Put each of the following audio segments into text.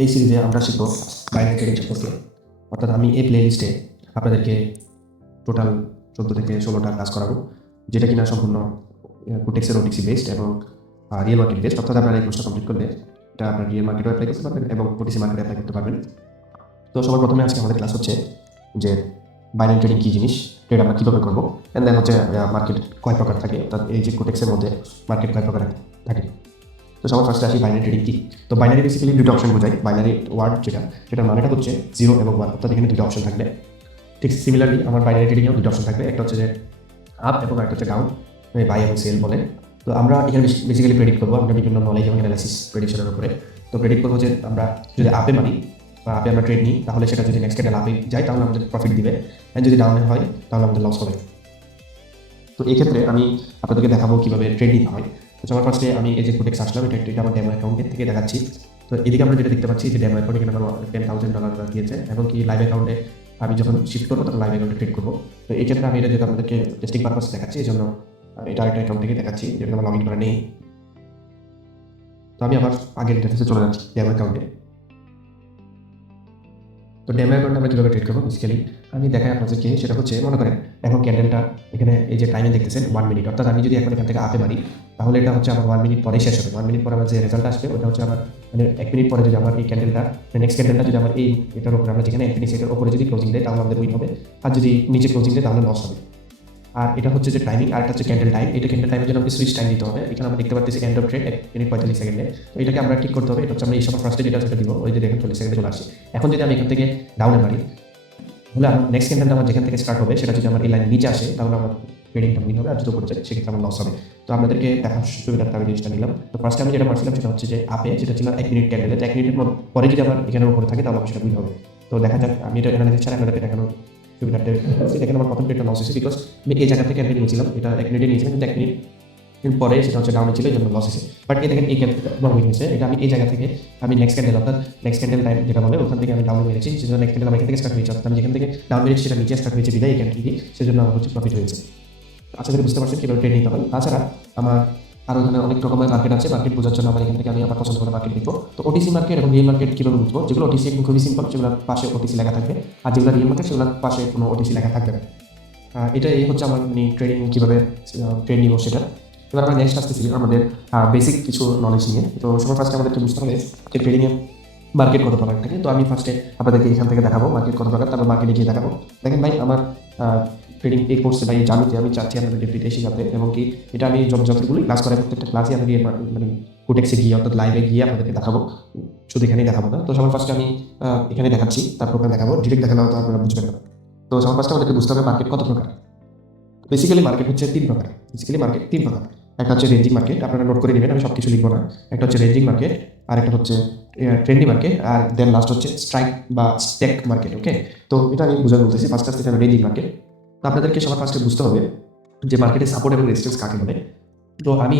এই সিরিজে আমরা শিখব বাইনারি ট্রেডিং সম্পর্কে। অর্থাৎ আমি এই প্লে লিস্টে আপনাদেরকে টোটাল 14 থেকে 16টা কাজ করাবো, যেটা কিনা সম্পূর্ণ কোটেক্সের ওটিসি বেসড এবং রিয়েল মার্কেট বেসড। অর্থাৎ আপনারা এই কোর্সটা কমপ্লিট করলে এটা আপনার রিয়েল মার্কেটও অ্যাপ্লাই করতে পারবেন এবং ওটিসি মার্কেটে অ্যাপ্লাই করতে পারবেন। তো সবার প্রথমে আজকে আমাদের ক্লাস হচ্ছে যে বাইনারি ট্রেডিং কী জিনিস, ট্রেড আমরা কীভাবে করবো, অ্যান্ড দেন হচ্ছে মার্কেট কয় প্রকার থাকে, অর্থাৎ এই যে কোটেক্সের মধ্যে মার্কেট কয় প্রকার থাকে। তো সবার ফার্স্টে আসি বাইনারি ট্রেডিং কি। তো বাইনারি বেসিক্যালি দুটো অপশন বোঝায়। বাইনারি ওয়ার্ড সেটার মানেটা হচ্ছে 0 এবং 1, অর্থাৎ এখানে দুটো অপশন থাকবে। ঠিক সিমিলারলি আমার বাইনারি ট্রেডিংয়েও দুটো অপশন থাকবে, একটা হচ্ছে যে আপ এবং একটা হচ্ছে ডাউন, বাই এবং সেল বলে। তো আমরা এখানে বেসিক্যালি প্রেডিক্ট করবো আমরা বিভিন্ন নলেজ এবং অ্যানালাইসিস প্রেডিকশনের উপরে। তো প্রেডিক্ট করবো যে আমরা যদি আপে মারি বা আপে আমরা ট্রেড নিই, তাহলে সেটা যদি নেক্সট ক্যান্ডেল আপে যায় তাহলে আমাদের প্রফিট দিবে, অ্যান্ড যদি ডাউনে হয় তাহলে আমাদের লস হবে। তো এই ক্ষেত্রে আমি আপনাদেরকে দেখাবো কীভাবে ট্রেড নিতে হয়। তো সবার ফার্স্টে আমি এই যে কোটেক্স আসলাম, এটা আমার ডেমো অ্যাকাউন্টের থেকে দেখাচ্ছি। তো এদিকে আমরা যেটা দেখতে পাচ্ছি যে ডেমো অ্যাকাউন্টে এখানে আমার $10,000 দিয়েছে, এবং কি লাইভ অ্যাকাউন্টে আমি যখন শিফট করবো তখন লাইভ অ্যাকাউন্টে ট্রেড করবো। তো এই ক্ষেত্রে আমি এটা যেটা আপনাদেরকে টেস্টিং পারপাস দেখাচ্ছি, এই জন্য এটা আরেকটা অ্যাকাউন্ট থেকে দেখাচ্ছি, যেটা আমার লগ ইন করা নেই। তো আমি আবার আগের ইন্টারফেসে চলে যাচ্ছি ডেমো অ্যাকাউন্টে। তো ডেমো অ্যাকাউন্টে আমরা কীভাবে ট্রেড করবো বেসিক্যালি আমি দেখাই আপনাদেরকে। সেটা হচ্ছে মনে করেন এখন ক্যান্ডেলটা এখানে এই যে টাইমে দেখতেছেন 1 মিনিট, অর্থাৎ আমি যদি এখন এখান থেকে আপে মারি তাহলে এটা হচ্ছে আমার 1 মিনিট পরে শেষ হবে। 1 মিনিট পরে আমার যে রেজাল্ট আসবে ওটা হচ্ছে আমার মানে 1 মিনিট পরে যদি আমার এই ক্যান্ডেলটা নেক্সট ক্যান্ডেলটা যদি আমার এই এটার উপরে আমরা যেখানে এন্ট্রি সেটার উপরে যদি ক্লোজিং দেয় তাহলে আমাদের উইন হবে, আর যদি নিচে ক্লোজিং দেয় তাহলে লস হবে। আর এটা হচ্ছে যে টাইমিং, আর এটা হচ্ছে ক্যান্ডেল টাইম। এটা ক্যান্ডেল টাইমের জন্য আমাকে সুইচ টাইম দিতে হবে। এখানে আমরা দেখতে পাচ্ছি এন্ড অফ ট্রেড 1 মিনিট 45 সেকেন্ডে। তো এটাকে আমরা ঠিক করতে হবে। এটা হচ্ছে আমরা এই সবার ফার্স্টে যেটা সেটা দিব, ওই যে দেখেন 40 সেকেন্ডে চলে আসছে। এখন যদি আমি এখান থেকে ডাউনে মারি তাহলে আমার নেক্সট ক্যান্ডেলটা আমার যেখান থেকে স্টার্ট হবে সেটা যদি আমার এই লাইনের নিচে আসে তাহলে আমার ট্রেডিংটা উইন হবে, আর যদি উপরে যায় সেক্ষেত্রে আমার লস হবে। তো আপনাদেরকে দেখার সুবিধার্থে আমি জিনিসটা নিলাম। তো ফার্স্টে আমি যেটা মারছিলাম সেটা হচ্ছে যে আপে, যেটা ছিল 1 মিনিট ক্যান্ডেলে। 1 মিনিটের পরে যদি আমার এখানের উপরে থাকে তাহলে আমার সেটা উইন হবে। তো দেখা যাক, আমি এটা এনালাইসিস ছাড়া আপনাদেরকে দেখানোর সুবিধার্থে দেখেন আমার প্রথম ট্রেডটা লস হয়েছে, বিকজ আমি এই জায়গা থেকে এন্ট্রি নিয়েছিলাম। এটা 1 মিনিটে নিয়েছিলাম, কিন্তু 1 মিনিট পরে সেটা হচ্ছে ডাউনে ছিল, এই জন্য লস হয়েছে। বাট এই দেখেন এই ক্যান্ডেল উইন হয়েছে। এটা আমি এই জায়গা থেকে আমি নেক্সট ক্যান্ডেল, অর্থাৎ নেক্সট ক্যান্ডেল টাইম যেটা বলে ওখান থেকে আমি ডাউনে মেরেছি, সেজন্য নেক্সট ক্যান্ডেল আমার এখান থেকে স্টার্ট হয়েছে। অর্থাৎ আমি যেখান থেকে ডাউন মেরেছি সেটা নিচে স্টার্ট হয়েছে বিদায় এই ক্যান্ডেলটি, সেজন্য আমার হচ্ছে প্রফিট হয়েছে। আশা করি বুঝতে পারছেন কীভাবে ট্রেড নিতে হয়। তাছাড়া আমার আরও এখানে অনেক রকমের মার্কেট আছে। মার্কেট বোঝার জন্য আমার এখান থেকে আমি আমার পছন্দ করে মার্কেট দেখবো। তো ওটিসি মার্কেট এবং রিয়েল মার্কেট কীভাবে বুঝবো? যেগুলো ওটিসি একদম খুবই সিম্পল, সেগুলোর পাশে ওটিসি লেখা থাকবে, আর যেগুলো রিয়েল মার্কেট সেগুলোর পাশে কোনো ওটিসি লেখা থাকবে না। এটা এই হচ্ছে আমার ট্রেডিং কীভাবে ট্রেড নিব সেটা। এবার আমরা নেক্সট আসতেছি আমাদের বেসিক কিছু নলেজ নিয়ে। তো সবার ফার্স্টে আমাদেরকে বুঝতে হবে যে ট্রেডিংয়ে মার্কেট কত প্রকার থাকে। তো আমি ফার্স্টে আপনাদেরকে এখান থেকে দেখাবো মার্কেট কত প্রকার, তারপর মার্কেটে গিয়ে দেখাবো। দেখেন ভাই, আমার ট্রেডিং এই কোর্সে ভাই জানুতে আমি চাচ্ছি আপনাদের ফ্রিতে শেখাতে, এবং কি এটা আমি যতগুলি ক্লাস করে প্রত্যেকটা ক্লাসে আমি মানে কোটেক্সে গিয়ে অর্থাৎ লাইভে গিয়ে আপনাদেরকে দেখাবো, শুধু এখানেই দেখাবো না। তো সবার ফার্স্টে আমি এখানে দেখাচ্ছি, তারপর ওখানে দেখাবো। ডিরেক্ট দেখালেও তো আপনারা বুঝবেন না। তো সবার ফার্স্টে আমাদেরকে বুঝতে হবে মার্কেট কত প্রকার। বেসিক্যালি মার্কেট হচ্ছে 3 প্রকার। বেসিক্যালি মার্কেট 3 প্রকার। একটা হচ্ছে রেঞ্জিং মার্কেট, আপনারা নোট করে নেবেন, আমি সব কিছু লিখবো না। একটা হচ্ছে রেঞ্জিং মার্কেট, আর একটা হচ্ছে ট্রেন্ডি মার্কেট, আর দেন লাস্ট হচ্ছে স্ট্রাইক বা স্টেক মার্কেট। ওকে, তো এটা আমি বুঝাতে বলতেছি। ফার্স্ট আসতে রেঞ্জিং মার্কেট। তো আপনাদেরকে সবার ফার্স্টে বুঝতে হবে যে মার্কেটে সাপোর্ট এবং রেজিস্ট্যান্স কাকে বলে। তো আমি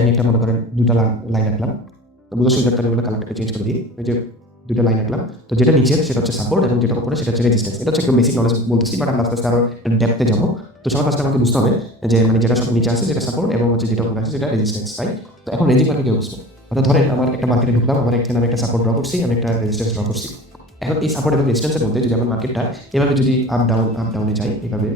আমি একটা মনে করেন 2টা লাইন আঁকলাম। তো বুঝার সুবিধার্থে আমি কালারটাকে চেঞ্জ করে দিই। এই যে 2টা লাইন আঁকলাম। তো যেটা নিচের সেটা হচ্ছে সাপোর্ট, এবং যেটা উপরে সেটা হচ্ছে রেজিস্ট্যান্স। এটা হচ্ছে একটু বেসিক নলেজ বলতেছি, বাট আমরা আস্তে আস্তে আরও ডেপথে যাবো। তো সবার ফার্স্টে আমাকে বুঝতে হবে যে মানে যেটা সব নিচে আছে যেটা সাপোর্ট, এবং হচ্ছে যেটা উপরে আছে সেটা রেজিস্ট্যান্স, তাই। তো এখন রেঞ্জিং মার্কেটে বুঝবো। অর্থাৎ ধরেন আমার একটা মার্কেটে ঢুকলাম, আমার এখানে আমি একটা সাপোর্ট ড্র করছি, আমি একটা রেজিস্ট্যান্স ড্র করছি। এখন এই সাপোর্ট এবং রেজিস্ট্যান্সের মধ্যে যদি আমার মার্কেটটা এভাবে যদি আপ ডাউনে যায় এভাবে,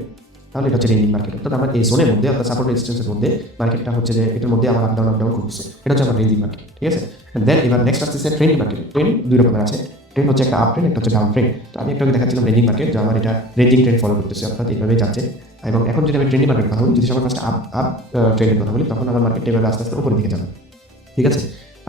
তাহলে এটা হচ্ছে রেঞ্জিং মার্কেট। অর্থাৎ আমার এই জোনের মধ্যে অর্থাৎ সাপোর্ট রেজিস্ট্যান্সের মধ্যে মার্কেটটা হচ্ছে যে এটার মধ্যে আমার আপ ডাউন করতেছে, এটা হচ্ছে আমার রেঞ্জিং মার্কেট। ঠিক আছে, দেন এবার নেক্সট আসতেছে ট্রেন্ডিং মার্কেট। ট্রেন্ড 2 রকমের আছে। ট্রেন্ড হচ্ছে একটা আপ ট্রেন্ড, একটা হচ্ছে ডাউন ট্রেন্ড। তো আমি একটু দেখাচ্ছিলাম রেঞ্জিং মার্কেট, যে আমার এটা রেঞ্জিং ট্রেন্ড ফলো করতেছে, অর্থাৎ এইভাবে যাচ্ছে। এবং এখন যদি আমি ট্রেন্ডিং মার্কেট কথা বলি, যদি সবার ফার্স্টে আপ ট্রেন্ডের কথা বলি, তখন আমার মার্কেটটা এভাবে আস্তে আস্তে উপরের দিকে যাবে। ঠিক আছে,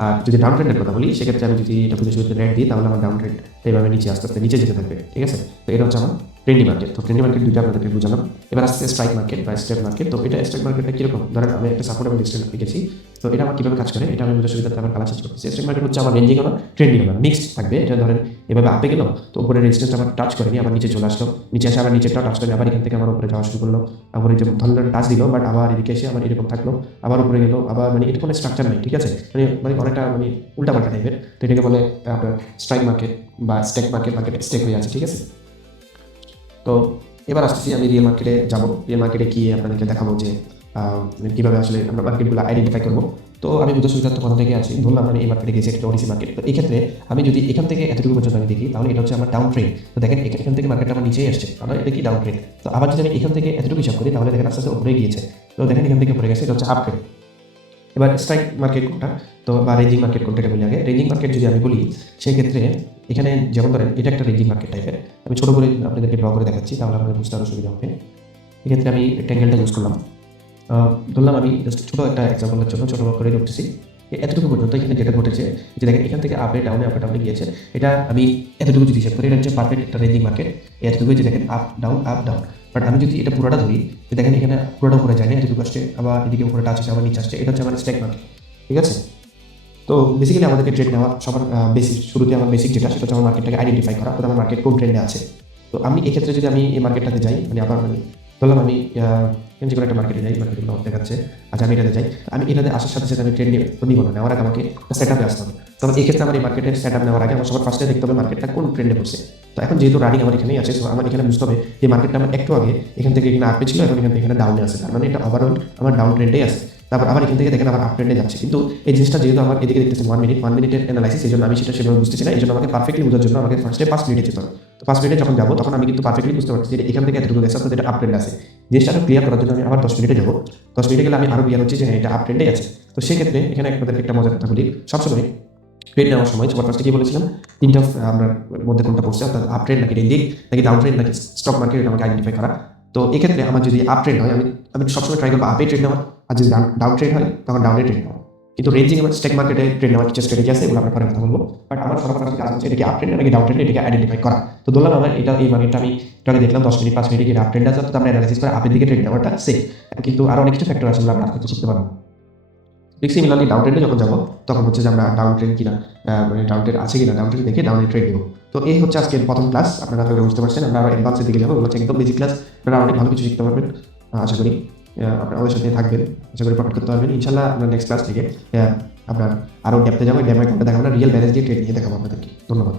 আর যদি ডাউন ট্রেন্ডের কথা বলি, সেক্ষেত্রে আমি যদি এটা বুঝে শুরুতে রেড দিই, তাহলে আমার ডাউন ট্রেন্ড এইভাবে নিচে আস্তে আস্তে নিচে যেতে থাকবে। ঠিক আছে, তো এটা হচ্ছে আমার ট্রেন্ডি মার্কেট। তো ট্রেন্ডি মার্কেট 2টা আপনাদেরকে বুঝালাম। এবার আসছে স্ট্রাইক মার্কেট বা স্টেপ মার্কেট। তো এটা স্ট্রাইক মার্কেটটা কীরকম? ধরেন আমি একটা সাপোর্ট এবং রেজিস্ট্যান্স লিখেছি। তো এটা আমার কীভাবে কাজ করে এটা আমি বুঝার সুবিধাতে আমার কালার চেঞ্জ করতেছি। স্ট্রাইক মার্কেট হচ্ছে আমার রেঞ্জিং আমার ট্রেন্ডিং আমার মিক্সড থাকবে। এটা ধরেন এভাবে আপে গেল, তো উপরে রেজিস্ট্যান্স আমার টাচ করেনি, আবার নিচে চলে আসলো, নিচে এসে আবার নিচেরটা টাচ করে আবার এখান থেকে আমার উপরে যাওয়া শুরু করলো। আবার এই যে ধরনের টাচ দিল, বাট আবার এদিকে এসে আমার এরকম থাকলো, আবার উপরে গেলো, আবার মানে এটা কোনো স্ট্রাকচার নাই। ঠিক আছে, মানে অনেকটা মানে উল্টাপাল্টা টাইপের। তো এটাকে বলে আপনার স্ট্রাইক মার্কেট বা স্টেক মার্কেট। মার্কেটে স্টেক হয়ে আছে। ঠিক আছে, তো এবার আসতেছি আমি রিয়েল মার্কেটে যাবো। রিয়েল মার্কেটে গিয়ে আপনাদেরকে দেখাবো যে কীভাবে আসলে আমরা মার্কেটগুলো আইডেন্টিফাই করবো। তো আমি বুঝতে সুবিধার্থ কথা থেকে আছি, ধরলাম আমি এই মার্কেটে গেছি, এটা ওডিসি মার্কেট। তো এই ক্ষেত্রে আমি যদি এখান থেকে এতটুকু পর্যন্ত আমি দেখি, তাহলে এটা হচ্ছে আমার ডাউন ট্রেন্ড। তো দেখেন এখান থেকে মার্কেটটা আমার নিচেই আসছে, তাহলে এটা কি ডাউন ট্রেন্ড। তো আবার যদি আমি এখান থেকে এতটুকু হিসাব করি, তাহলে দেখেন আস্তে আস্তে উপরে গিয়েছে। তো দেখেন এখান থেকে উপরে গেছে, এটা হচ্ছে আপ ট্রেন্ড। এবার স্ট্রাইক মার্কেট কোনটা, তো বা রেঞ্জিং মার্কেট কোনটা, এটা বলি আগে। রেঞ্জিং মার্কেট যদি আমি বলি, সেক্ষেত্রে এখানে যেমন ধরেন এটা একটা রেঞ্জিং মার্কেট টাইপের। আমি ছোটো করে আপনাদেরকে ড্র করে দেখাচ্ছি, তাহলে আপনাদের বুঝতে আরও সুবিধা হবে। এক্ষেত্রে আমি রেক্ট্যাঙ্গেলটা ইউজ করলাম। ধরলাম আমি জাস্ট ছোটো একটা এক্সাম্পলের জন্য ছোটো করে ধরতেছি। এতটুকু পর্যন্ত এখানে যেটা ঘটেছে, যে দেখেন এখান থেকে আপে ডাউনে গিয়েছে। এটা আমি এতটুকু যদি হিসাব করি, এটা হচ্ছে পারফেক্ট একটা রেঞ্জিং মার্কেট। এতটুকু যে দেখেন আপ ডাউন। বাট আমি যদি এটা পুরোটা ধরি, যে দেখেন এখানে পুরোটা উপরে যায়নি, এতটুকু আসছে, আবার এদিকে উপরে টাচ আসছে, আবার নিচে আসছে। এটা হচ্ছে আমার স্ট্যাক মার্কেট, ঠিক আছে। তো বেসিক্যালি আমাদেরকে ট্রেড নেওয়া সবার বেসিক, শুরুতে আমার বেসিক যেটা, সেটা হচ্ছে আমার মার্কেটটাকে আইডেন্টিফাই করা, অর্থাৎ আমার মার্কেট কোন ট্রেন্ডে আছে। তো আমি এক্ষেত্রে যদি আমি এই মার্কেটটাতে যাই, মানে আবার আমি ধরলাম আমি যে কোনো একটা মার্কেটে যাই, মার্কেটগুলো দেখাচ্ছে, আচ্ছা আমি এটাতে যাই। আমি এটাতে আসার সাথে সাথে আমি ট্রেন্ড নিব না, নেওয়ার আগে আমাকে সেট আপে আসতে হবে। তো এই ক্ষেত্রে আমার এই মার্কেটের সেট আপ নেওয়ার আগে আমার সবার ফার্স্টে দেখতে হবে মার্কেটটা কোন ট্রেন্ডে বসে। তো এখন যেহেতু রানিং আমার এখানেই আছে, সো আমার এখানে বুঝতে হবে যে মার্কেটটা আমার একটু আগে এখান থেকে এখানে আপে ছিল, এবং এখান থেকে এখানে ডাউনে আছে, তার মানে এটা ওভারঅল আমার ডাউন ট্রেন্ডেই আছে। তারপর আবার এখান থেকে দেখেন আবার আপ ট্রেন্ডে যাচ্ছে, কিন্তু এই জিনিসটা যেহেতু আমার এদিকে দেখতেছে 1 মিনিটের অ্যানালাইসিস, এই জন্য আমি সেটা সেভাবে বুঝতেছি না। এই জন্য আমাকে পারফেক্টলি বোঝার জন্য আমাকে ফার্স্টে 5 মিনিটে যেতে হবে। তো 5 মিনিটে যখন যাবো, তখন আমি কিন্তু পারফেক্টলি বুঝতে পারছি যে এখান থেকে এতটুকু গেছে, অর্থাৎ এটা আপ ট্রেন্ড আছে। জিনিসটা ক্লিয়ার করার জন্য আমি আবার 10 মিনিটে যাবো। 10 মিনিটে গেলে আমি আরও ক্লিয়ার হচ্ছে যে হ্যাঁ এটা আপ ট্রেন্ডেই আছে। তো সেক্ষেত্রে এখানে আপনাদেরকে একটা মজার কথা বলি, সবসময় ট্রেড নেওয়ার সময় সবার ফার্স্টে কি বলেছিলাম, তিনটা আপনার মধ্যে কোনটা পড়ছে, অর্থাৎ আপ ট্রেন্ড নাকি রেঞ্জিং নাকি ডাউন ট্রেন্ড নাকি স্টক মার্কেট, আমাকে আইডেন্টিফাই করা। তো এক্ষেত্রে আমার যদি আপ ট্রেন্ড হয়, আমি সবসময় ট্রাই করবো আপে ট্রেড নেওয়ার। আর যদি ডাউন ট্রেড হয়, তখন ডাউনে ট্রেড নেওয়া। কিন্তু রেঞ্জিং এবং স্টক মার্কেটে ট্রেড নেওয়ার কিছু স্ট্র্যাটেজি আছে, এগুলো আমরা পরে কথা বলবো। বাট আমার সবার ফার্স্ট কাজ হচ্ছে এটাকে আপ ট্রেন্ড নাকি ডাউন ট্রেন্ড, এটাকে আইডেন্টিফাই করা। তো ধরলাম আমার এটা এই মার্কেটটা আমি আগে দেখলাম 10 মিনিট 5 মিনিট যে আপ ট্রেন্ড আছে, অর্থাৎ আমরা অ্যানালাইসিস করে আপের দিকে ট্রেড নেওয়াটা সেফ। কিন্তু আরও অনেক কিছু ফ্যাক্টর আছে, আমরা আজকে শিখতে পারবো। ঠিক সিমিলারলি ডাউন ট্রেন্ডে যখন যাবো, তখন হচ্ছে যে আমরা ডাউন ট্রেন্ড কিনা, মানে ডাউন ট্রেন্ড আছে কিনা, ডাউন ট্রেন্ড দেখে ডাউনে ট্রেড দেবো। তো এই হচ্ছে আজকের প্রথম ক্লাস, আপনারা বুঝতে পারছেন। আমরা আরও অ্যাডভান্সের দিকে যাবো, এগুলো হচ্ছে একদম বেসিক ক্লাস। আপনারা অনেক ভালো কিছু শিখতে পারবেন, আশা করি। আপনারা আমাদের সাথে থাকবেন, আশা করি প্রফিট করতে পারবেন ইনশাল্লাহ। আমরা নেক্সট ক্লাস থেকে আপনার আরও ডেপথে যাবো, ডেমো একটা দেখাবো, রিয়েল ব্যালেন্স দিয়ে ট্রেড নিয়ে দেখাবো আপনাদেরকে। ধন্যবাদ।